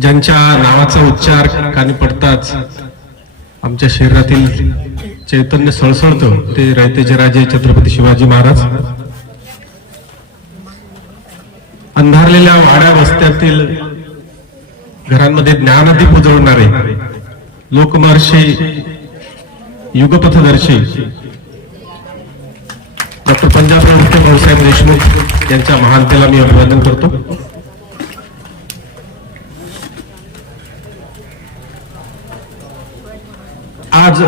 ज्यांच्या नावाचा उच्चार कानी पडताच आमच्या शरीरातील चैतन्य सळसळतं ते रायतेचे राजे छत्रपती शिवाजी महाराज. अंधारलेल्या वाड्या वस्त्यातील घरांमध्ये ज्ञानदीप उजवणारे लोकमहर्षी युगपथदर्शी डॉक्टर पंजाबराव विठ्ठल भाऊसाहेब देशमुख यांच्या महानतेला मी अभिवादन करतो. आज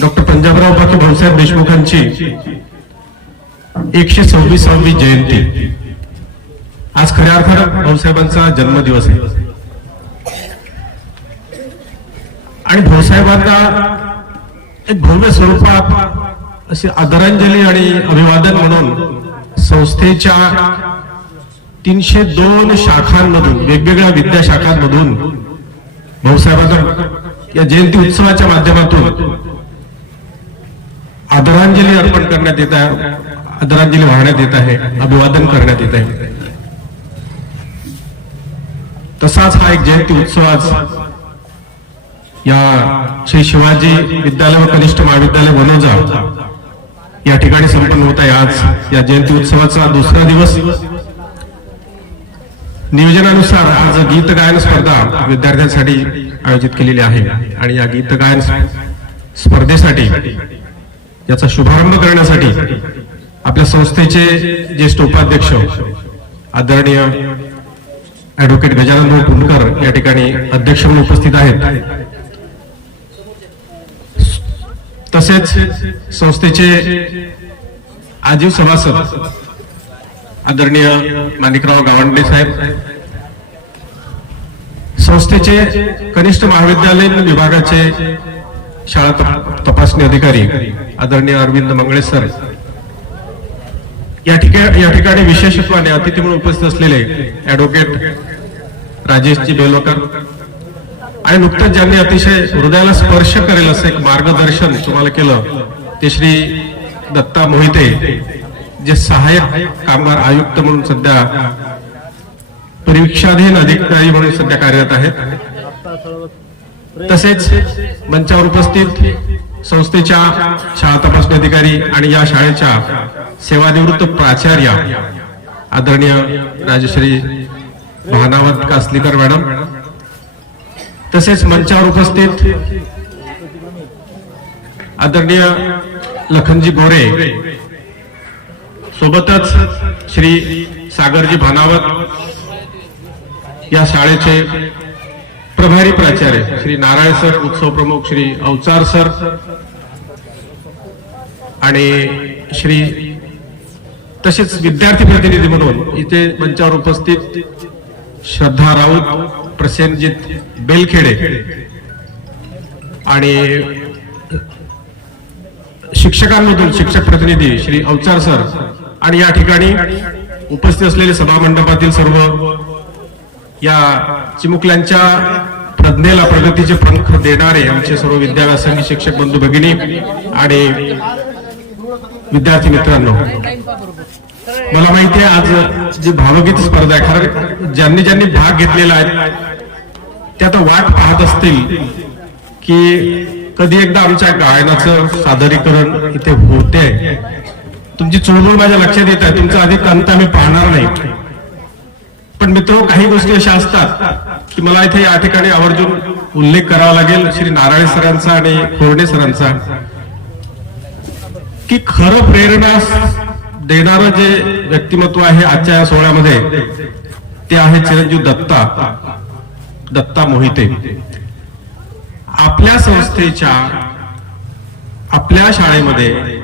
डॉक्टर पंजाबराव बाकी भाऊसाहेब देशमुखांची एकशे सव्वीसावी जयंती. आज खऱ्या अर्थानं भाऊसाहेबांचा जन्मदिवस आहे. आणि भाऊसाहेबांना एक भव्य स्वरूपात अशी आदरांजली आणि अभिवादन म्हणून संस्थेच्या तीनशे दोन शाखांमधून वेगवेगळ्या विद्याशाखांमधून भाऊसाहेबांना या जयंती उत्सवाच्या माध्यमातून आदरांजली अर्पण करण्यात येत आहे आदरांजली वाहण्यात येत आहे अभिवादन करण्यात येत आहे. तसाच हा एक जयंती उत्सव आज या श्री शिवाजी विद्यालय व कनिष्ठ महाविद्यालय वनोजा या ठिकाणी संपन्न होत आहे. आज या जयंती उत्सवाचा दुसरा दिवस नियोजनानुसार आज गीत गायन स्पर्धा विद्यार्थ्यांसाठी आयोजित केलेली आहे. आणि या गीत गायन स्पर्धेसाठी याचा शुभारंभ करण्यासाठी आपल्या संस्थेचे ज्येष्ठ उपाध्यक्ष आदरणीय ऍडव्होकेट गजानन भाऊ या ठिकाणी अध्यक्ष म्हणून उपस्थित आहेत. तसेच संस्थेचे आजीव सभासद आदरणीय माणिकराव गावंडे साहेब संस्थेचे कनिष्ठ महाविद्यालयीन विभागाचे शाळा तपासणी अधिकारी आदरणीय अरविंद मंगळे सर या ठिकाणी या ठिकाणी विशेषत्वाने अतिथी म्हणून उपस्थित असलेले ऍडव्होकेट राजेशजी बेलोकर आणि नुकतंच ज्यांनी अतिशय हृदयाला स्पर्श करेल असं एक मार्गदर्शन तुम्हाला केलं ते श्री दत्ता मोहिते जे सहाय्यक कामगार आयुक्त म्हणून सध्या परीक्षाधीन अधिकारी म्हणून सध्या कार्यरत आहेत. तसेच मंचावर उपस्थित संस्थेच्या शाळा तपासणी अधिकारी आणि या शाळेच्या सेवानिवृत्त प्राचार्य आदरणीय राजश्री भानावत कासलीकर मॅडम. तसेच मंचावर उपस्थित आदरणीय लखनजी बोरे सोबतच श्री सागरजी भानावत या शाळेचे प्रभारी प्राचार्य श्री नारायण सर उत्सव प्रमुख श्री अवचार सर आणि श्री तसेच विद्यार्थी प्रतिनिधी म्हणून इथे मंचावर उपस्थित श्रद्धा राऊत प्रसेनजित बेलखेडे आणि शिक्षकांमधून शिक्षक प्रतिनिधी श्री अवचार सर आणि या ठिकाणी उपस्थित असलेले सभामंडपातील सर्व या चिमुकल्यांच्या प्रज्ञेला प्रगतीचे पंख देणारे आमचे सर्व विद्याव्यासंगी शिक्षक बंधू भगिनी आणि विद्यार्थी मित्रांनो मला माहिती आहे आज जी भावगीत स्पर्धा आहे खरं ज्यांनी ज्यांनी भाग घेतलेला आहे ते आता वाट पाहत असतील की कधी एकदा आमच्या गायनाचं सादरीकरण इथे होते तुमची चुळबुळ माझ्या लक्षात येत आहे. तुमचा अधिक अंत आम्ही पाहणार नाही. पण मित्र काही गोष्टी अशा असतात की मला इथे या ठिकाणी आवर्जून उल्लेख करावा लागेल. श्री नारायण सरांचा आणि खोर्डे सरांचा. की खरं प्रेरणा देणारं जे व्यक्तिमत्व आहे आजच्या या सोहळ्यामध्ये ते आहे चिरंजीव दत्ता. दत्ता मोहिते. आपल्या संस्थेच्या आपल्या शाळेमध्ये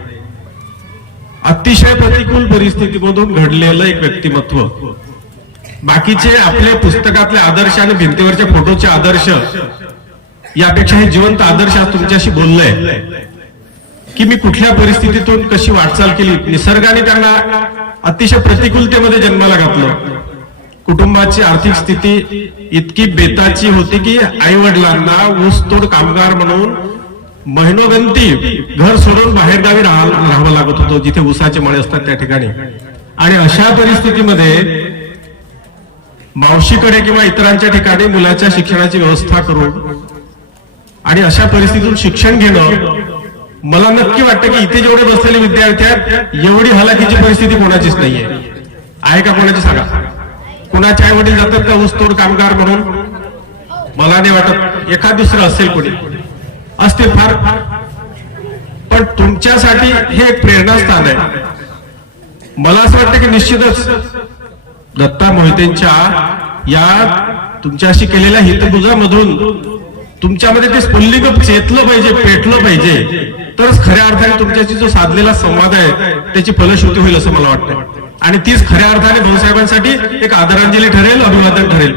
अतिशय प्रतिकूल परिस्थितीमधून घडलेलं एक व्यक्तिमत्व. बाकीचे आपले पुस्तकातले आदर्श आणि भिंतीवरच्या फोटोचे आदर्श यापेक्षा हे जिवंत आदर्श आज तुमच्याशी बोललंय. की मी कुठल्या परिस्थितीतून कशी वाटचाल केली निसर्गाने त्यांना अतिशय प्रतिकूलतेमध्ये जन्माला घातलं. कुटुंबाची आर्थिक स्थिती इतकी बेताची होती की आई वडिलांना ऊसतोड कामगार म्हणून महिनोगंती घर सोडून बाहेर गावी राहावं लागत होतं जिथे उसाचे मळे असतात त्या ठिकाणी. आणि अशा परिस्थितीमध्ये मावशीकडे किंवा इतरांच्या ठिकाणी मुलाच्या शिक्षणाची व्यवस्था करून आणि अशा परिस्थितीतून शिक्षण घेणं मला नक्की वाटतं की इथे जेवढे बसलेले विद्यार्थी आहेत एवढी हलाखीची परिस्थिती कोणाचीच नाहीये. आहे का कोणाची सांगा? कुणाचे आई वडील जातात का ऊसतोड कामगार म्हणून? मला नाही वाटत. एखाद दुसरं असेल कोणी. असतील फार. पण तुमच्यासाठी हे एक प्रेरणास्थान आहे. मला असं वाटतं की निश्चितच दत्ता मोहितेंच्या या तुमच्याशी केलेल्या हितगुजामधून तुमच्यामध्ये ते स्फुल्लिंग चेतलं पाहिजे पेटलं पाहिजे. तरच खऱ्या अर्थाने तुमच्याशी जो साधलेला संवाद आहे त्याची फलश्रुती होईल असं मला वाटतं. आणि तीच खऱ्या अर्थाने भाऊसाहेबांसाठी एक आदरांजली ठरेल अभिवादन ठरेल.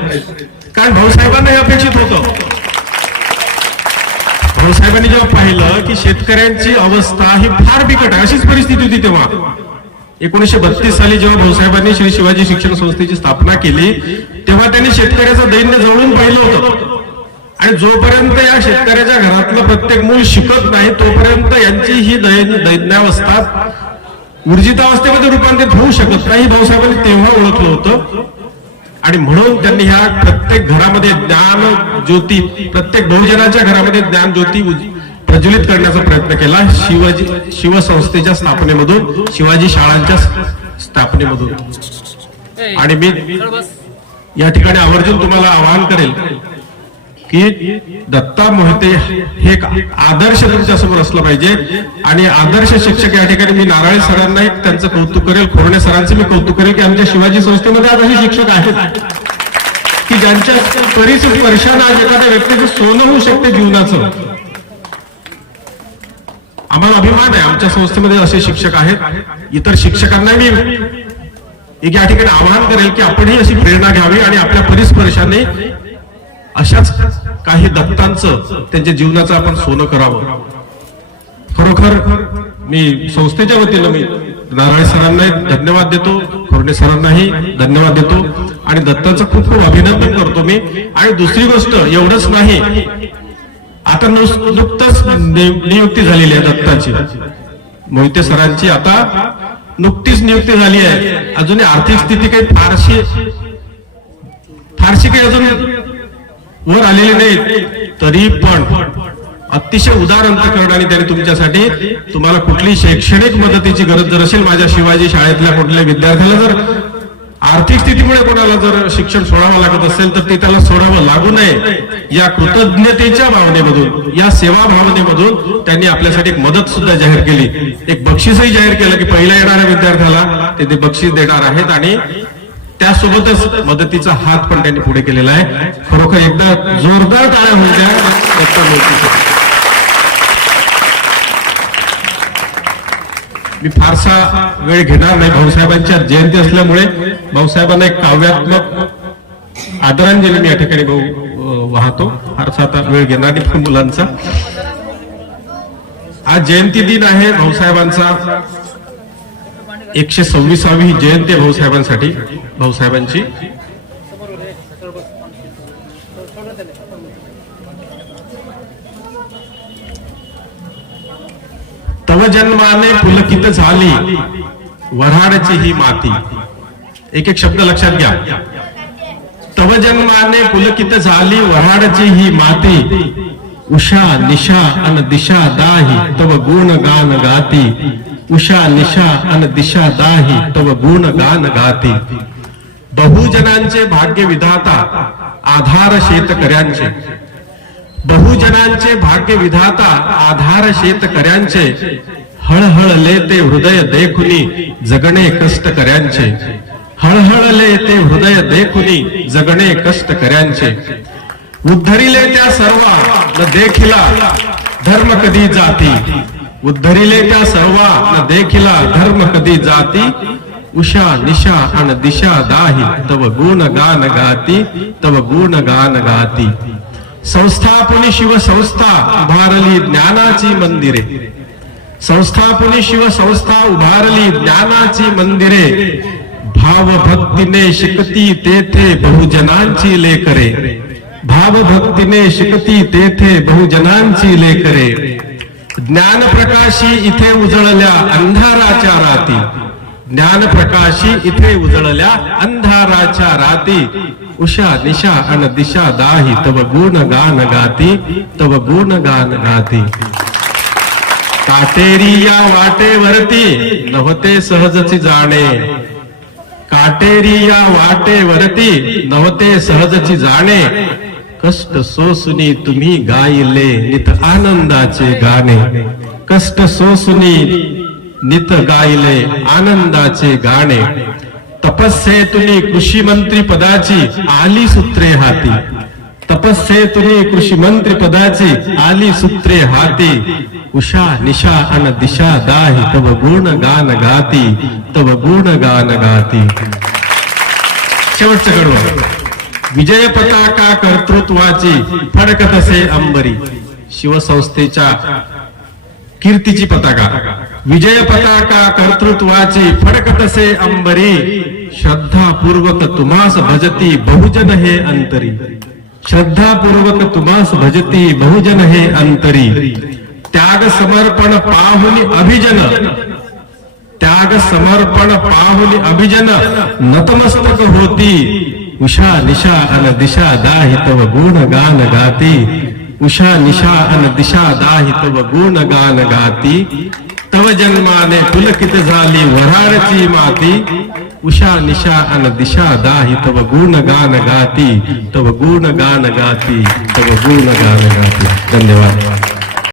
कारण भाऊसाहेबांना हे अपेक्षित होतं. साहेबांनी जेव्हा पाहिलं की शेतकऱ्यांची अवस्था ही फार बिकट आहे अशीच परिस्थिती होती तेव्हा. एकोणीशे बत्तीस साली जेव्हा भाऊसाहेबांनी श्री शिवाजी शिक्षण संस्थेची स्थापना केली तेव्हा त्यांनी शेतकऱ्याचं दैन्य जवळून पाहिलं होतं. आणि जोपर्यंत या शेतकऱ्याच्या घरातलं प्रत्येक मूल शिकत नाही तोपर्यंत यांची ही दैन- दैन्यावस्था ऊर्जितावस्थेमध्ये रूपांतरित होऊ शकत नाही भाऊसाहेबांनी तेव्हा ओळखलं होतं. आणि म्हणून त्यांनी ह्या प्रत्येक घरामध्ये ज्ञान ज्योती प्रत्येक बहुजनाच्या घरामध्ये ज्ञान ज्योती प्रज्वलित करण्याचा प्रयत्न केला. शिवाजी शिवसंस्थेच्या स्थापनेमधून शिवाजी शाळांच्या स्थापनेमधून. आणि मी या ठिकाणी आवर्जून तुम्हाला आवाहन करेल की दत्ता मोहिते हे एक आदर्श तुमच्यासमोर असलं पाहिजे. आणि आदर्श शिक्षक या ठिकाणी मी नारायण सरांनाही त्यांचं कौतुक करेल खोरणे सरांचं मी कौतुक करेल की आमच्या शिवाजी संस्थेमध्ये आज असे शिक्षक आहेत. की ज्यांच्या परिस्थिती स्पर्शानं आज एखाद्या व्यक्तीचं सोनं होऊ शकते जीवनाचं. आम्हाला अभिमान आहे आमच्या संस्थेमध्ये असे शिक्षक आहेत. इतर शिक्षकांना मी एक या ठिकाणी आवाहन करेल की आपणही अशी प्रेरणा घ्यावी आणि आपल्या परिस्पर्शाने अशाच काही दत्तांचं त्यांच्या जीवनाचं आपण सोनं करावं. खरोखर मी संस्थेच्या वतीनं मी नारायण सरांनाही धन्यवाद देतो खोर्णे सरांनाही धन्यवाद देतो आणि दत्ताचं खूप खूप अभिनंदन करतो मी. आणि दुसरी गोष्ट एवढंच नाही आता नुस- नुकतंच नियुक्ती झालेली आहे दत्ताची. मोहिते सरांची आता नुकतीच नियुक्ती झाली आहे. अजूनही आर्थिक स्थिती काही फारशी फारशी काही अजून वर आलेले नाहीत तरी पण अतिशय उदार अंतकरणाने त्यांनी तुमच्यासाठी तुम्हाला कुठली शैक्षणिक मदतीची गरज जर असेल माझ्या शिवाजी शाळेतल्या कुठल्या विद्यार्थ्याला जर आर्थिक स्थितीमुळे कोणाला जर शिक्षण सोडावं लागत असेल तर ते त्याला सोडावं लागू नये. या कृतज्ञतेच्या भावनेमधून या सेवा भावनेमधून त्यांनी आपल्यासाठी एक मदत सुद्धा जाहीर केली. एक बक्षीसही जाहीर केलं की पहिल्या येणाऱ्या विद्यार्थ्याला ते ते बक्षीस देणार आहेत आणि त्यासोबतच मदतीचा हात पण त्यांनी पुढे केलेला आहे. खरोखर एकदा जोरदार टाळ्या होऊ द्या मी फारसा वेळ घेणार नाही भाऊसाहेबांच्या जयंती असल्यामुळे. भाऊसाहेबांना एक काव्यात्मक आदरांजली मी या ठिकाणी भाऊ वाहतो. फारसा आता वेळ घेणार नाही पण मुलांचा. आज जयंती दिन आहे भाऊसाहेबांचा. एकशे सव्वीसावी जयंती भाऊसाहेबांसाठी. भाऊसाहेबांची. तव जन्माने पुलकित झाली. वऱ्हाडची ही माती. एक एक शब्द लक्षात घ्या. तव जन्माने पुलकित झाली. वऱ्हाडची ही माती. उषा निशा अन दिशा दाही. तव गुण गान गाती. उषा निशा अन दिशा दाही. तव गुण गान गाती. बहुजनांचे भाग्य विधाता आधार शेतकऱ्यांचे. बहुजनांचे भाग्य विधाता आधार शेतकऱ्यांचे. हळहळले ते हृदय देखुनी जगणे कष्टकऱ्यांचे. हळहळले ते हृदय देखुनी जगणे कष्टकऱ्यांचे. उद्धरिले त्या सर्वा न देखिला धर्म कधी जाती? उद्धरिले त्या सर्वा न देखिला धर्म कधी जाती? उषा निशा अन दिशा दाही तव गुण गान गाती तव गुण गान गाती। संस्थापनी शिवसंस्था उभारली ज्ञानाची मंदिरे। संस्थापनी शिवसंस्था उभारली ज्ञानाची मंदिरे। भाव भक्तीने शिकती तेथे बहुजनांची लेकरे। भाव भक्तीने शिकती तेथे बहुजनांची लेकरे। ज्ञान प्रकाशी इथे उजळल्या अंधाराच्या राती। ज्ञान प्रकाशी इथे उजळल्या अंधाराच्या राती. उषा निशा अन दिशा दाही. तव गुण गान गाती तव गुण गान गाती. काटेरी या वाटेवरती नव्हते सहजची जाणे. काटेरी या वाटेवरती नव्हते सहजची जाणे. कष्ट सोसुनी तुम्ही गायले नित आनंदाचे गाणे. कष्ट सोसुनी नित गायले आनंदाचे गाणे. तपस्येतुनी कृषी मंत्री पदाची आली सूत्रे हाती. तपस्येतुनी कृषी मंत्री पदाची आली सूत्रे हाती. उषा निशा अन दिशा दाही तव गुण गान गाती तव गुण गान गाती. शेवटचं कडवं. विजय पताका कर्तृत्वाची फडकत असे अंबरी. शिवसंस्थेच्या कीर्तीची पताका. विजय पताका कर्तृत्वाची फडकतसे अंबरी. श्रद्धापूर्वक तुम्हास भजती बहुजन हे अंतरी. श्रद्धापूर्वक तुम्हास भजती बहुजन हे अंतरी. त्याग समर्पण पाहुनी अभिजन. त्याग समर्पण पाहुनी अभिजन. नतमस्तक होती. उषा निशा अन दिशा दाहितव गुण गान गाती. उषा निशा अन दिशा दाहि तव गुण गान गाती। तव जन्माने पुलकित झाली वरारची माती। उषा निशा अन दिशा दाहि तव गुण गान गाती। तव गुण गान गाती तव गुण गान गाती। धन्यवाद।